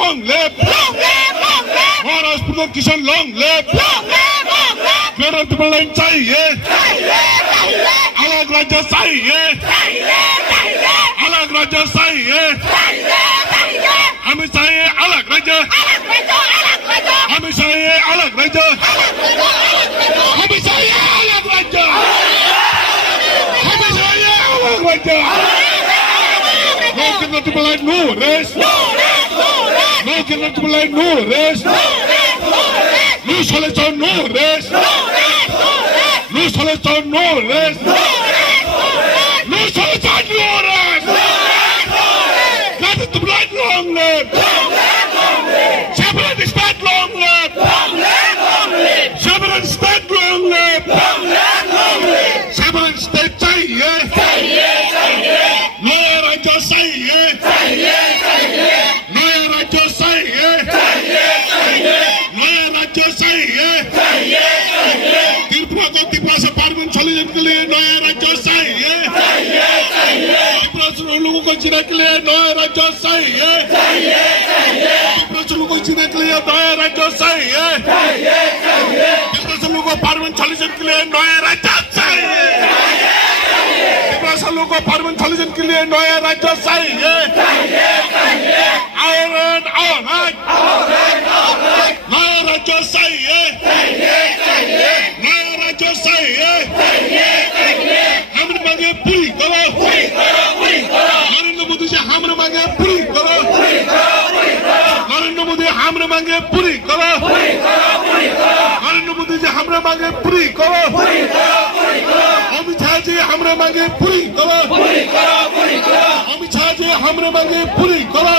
Long live! Maharashtra प्रदेश किसान long live greater टिपरलैंड चाहिए अलग राज्य चाहिए अलग राज्य चाहिए हमें चाहिए अलग राज्य हमें चाहिए अलग राज्य हमें चाहिए अलग राज्य हमें चाहिए अलग राज्य No Kerala Tipaland, no rest. No Kerala Tipaland, no rest. No solution, no rest. No solution, no rest. No solution, no rest. Kerala Tipaland, long live. Separate state, long live. Separate state, long live. Separate state, चाहिए. नया राज्य चाहिए नया राज्य चाहिए नया राज्य चाहिए त्रिपुरा को त्रिपुरा से पार्लियामेंट सॉल्यूशन के लिए नया राज्य चाहिए त्रिपुरा से लोगों को जीने के लिए नया राज्य चाहिए त्रिपुरा से लोगों को जीने के लिए नया राज्य चाहिए त्रिपुरा से लोगों को पार्लियामेंट सॉल्यूशन के लिए नया राज्य चाहिए लोगों को पार्लियामेंट सॉल्यूशन के लिए नया राज्य चाहिए नया राज्य चाहिए नया राज्य चाहिए हमने मांगे पूरी करो नरेंद्र मोदी जी हमने मांगे पूरी करो नरेंद्र मोदी हमने मांगे पूरी करो नरेंद्र मोदी जी हमने मांगे पूरी करो अमित शाह जी हमने मांगे पूरी करो अमित शाह जी हमने मांगे पूरी करो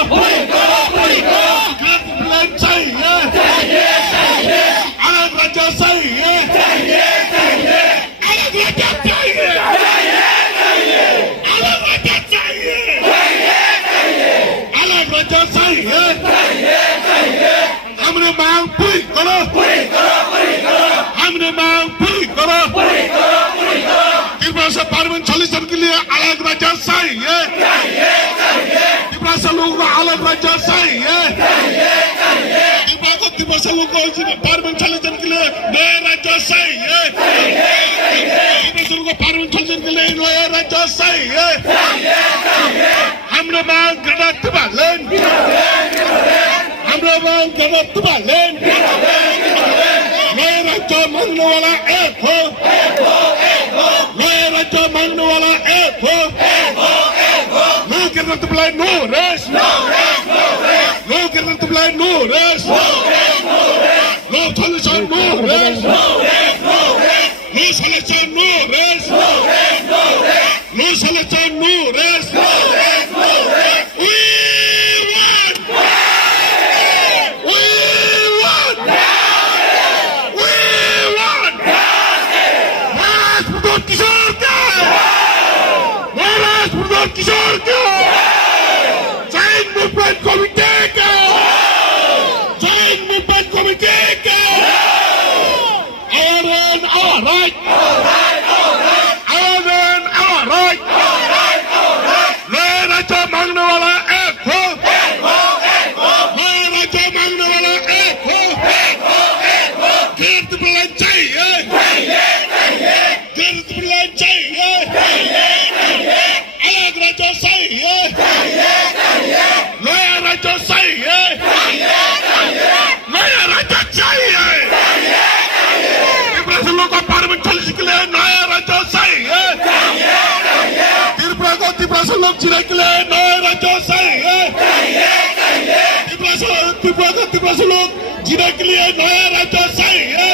प्लान चाहिए अलग राज्य चाहिए अलग राज्य चाहिए अलग राज्य चाहिए अलग राज्य चाहिए हमने मांग पूरी करो हमने मांग पूरी करो त्रिपुरा से पार्लियामेंट सॉल्यूशन के लिए अलग राज्य चाहिए त्रिपुरा से लोगों को अलग राज्य चाहिए त्रिपुरा से लोगों को पार्लियामेंट सॉल्यूशन के लिए नया राज्य चाहिए त्रिपुरा से लोगों को पार्लियामेंट सॉल्यूशन के लिए नया राज्य चाहिए हमने मांग ग्रेटर टिपरलैंड हमने मांग ग्रेटर टिपरलैंड नया राज्य मांगने वाला एक हो नया राज्य मांगने वाला एक हो no Kerala Tipaland, no rest. No Kerala Tipaland, no rest. No solution, no rest. No solution, no rest. No solution, no rest. We want. We want. We want. Maharashtra Kishore का महाराष्ट्र किशोर का जैन मूवमेंट कमिटी का जैन मूवमेंट कमिटी का our right our right नया राज्य मांगने वाला एक हो नया राज्य मांगने वाला एक हो Kerala Tipaland चाहिए Kerala Tipaland चाहिए अलग राज्य चाहिए नया राज्य चाहिए नया राज्य चाहिए त्रिपुरा से लोगों को पार्लियामेंट सॉल्यूशन के लिए नया राज्य चाहिए त्रिपुरा से लोग जीने के लिए नया राज्य चाहिए त्रिपुरा से लोग जीने के लिए नया राज्य चाहिए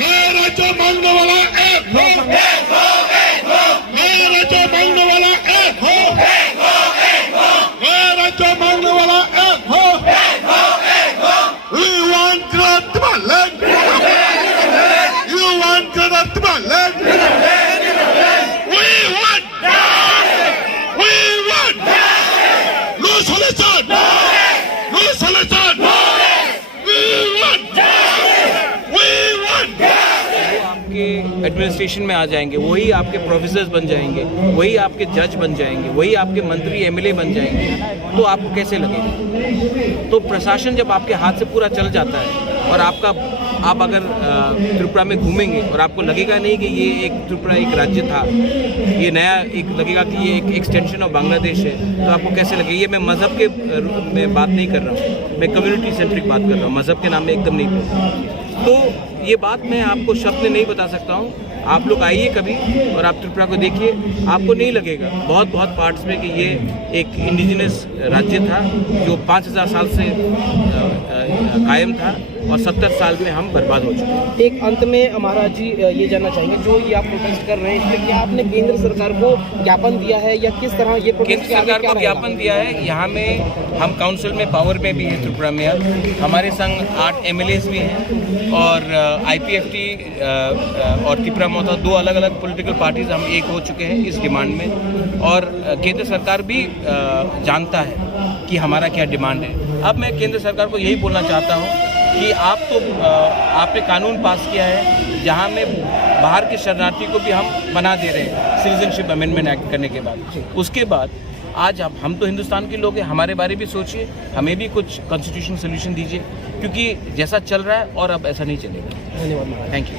नया राज्य मांगने वाला एक हो नया राज्य मांगने वाला एक हो नया राज्य मांगने वाला एक हो We want Kerala Tipaland. You want Kerala Tipaland. We want. No solution. No solution. We want. Administration में आ जाएंगे, वही आपके प्रोफेसर्स बन जाएंगे, वही आपके जज बन जाएंगे, वही आपके मंत्री एमएलए बन जाएंगे, तो आपको कैसे लगेगा? तो प्रशासन जब आपके हाथ से पूरा चल जाता है और आप अगर त्रिपुरा में घूमेंगे और आपको लगेगा नहीं कि ये एक त्रिपुरा एक राज्य था, ये नया एक लगेगा कि ये एक एक्सटेंशन ऑफ बांग्लादेश है, तो आपको कैसे लगेगा? ये मैं मज़हब के में बात नहीं कर रहा हूँ, मैं कम्युनिटी सेंट्रिक बात कर रहा हूँ, मज़हब के नाम में एकदम नहीं। तो ये बात मैं आपको शब्द में नहीं बता सकता हूँ। आप लोग आइए कभी और आप त्रिपुरा को देखिए, आपको नहीं लगेगा बहुत पार्ट्स में कि ये एक इंडिजिनस राज्य था जो 5000 साल से कायम था और 70 साल में हम बर्बाद हो चुके हैं। एक अंत में महाराज जी ये जानना चाहेंगे, जो ये आप प्रोटेस्ट कर रहे हैं इसमें क्या आपने केंद्र सरकार को ज्ञापन दिया है या किस तरह ये प्रोटेस्ट? केंद्र सरकार को ज्ञापन दिया है। यहाँ में हम काउंसिल में पावर में भी है त्रिपुरा में, हमारे संग 8 एमएलएज भी हैं और IPFT और तिपरा मोथा 2 अलग अलग पॉलिटिकल पार्टीज हम एक हो चुके हैं इस डिमांड में, और केंद्र सरकार भी जानता है कि हमारा क्या डिमांड है। अब मैं केंद्र सरकार को यही बोलना चाहता हूँ कि आपने कानून पास किया है जहाँ में बाहर के शरणार्थी को भी हम बना दे रहे हैं सिटीजनशिप अमेंडमेंट एक्ट करने के बाद। उसके बाद आज हम तो हिंदुस्तान के लोग हैं, हमारे बारे भी सोचिए, हमें भी कुछ कॉन्स्टिट्यूशन सोल्यूशन दीजिए, क्योंकि जैसा चल रहा है और अब ऐसा नहीं चलेगा। धन्यवाद। Thank you.